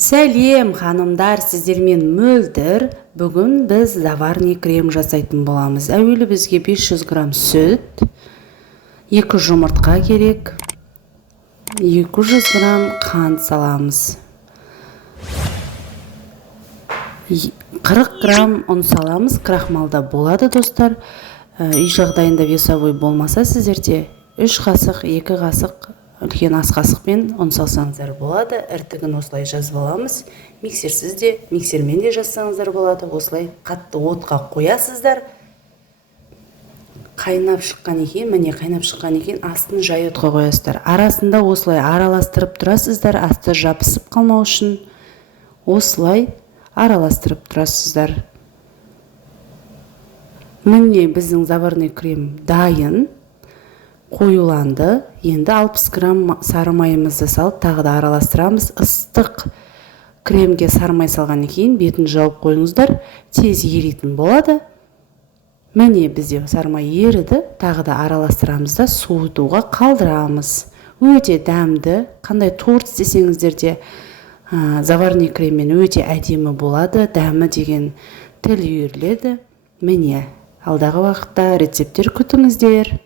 Сәлем ханымдар, сіздермен мөлдір. Бүгін біз заварный крем жасайтын боламыз. Әуелі бізге 500 грамм сүт, 2 жұмыртқа керек, 200 грамм қант саламыз, 40 грамм ұн саламыз. Крахмалда болады достар. Үй жағдайында весовой болмаса сіздерде 3 қасық, 2 қасық үлкен ас қасықпен ұн салсаңыздар болады. Іртігін осылай жазып аламыз. Миксерсіз де, миксермен де жазсаңыздар болады. Осылай қатты отқа қоясыздар. Қайнап шыққан екен, астын жай отқа қоясыздар. Арасында осылай араластырып тұрасыздар, асты жабысып қалмау үшін. Осылай араластырып тұрасыздар. Міне біздің заварный крем дайын. Қоюланды. Енді 60 грамм сары майымызды салып, тағы да араластырамыз. Ыстық кремге сары май салған кейін бетін жауып қойыңыздар, тез еритін болады. Міне бізде сары май еріді, тағы да араластырамыз да суытуға қалдырамыз. Өте дәмді, қандай торт істесеңіздер де заварный креммен өте әдемі болады. Дәмі деген тіл үйіріледі. Міне, алдағы уақытта рецепттер күтіңіздер.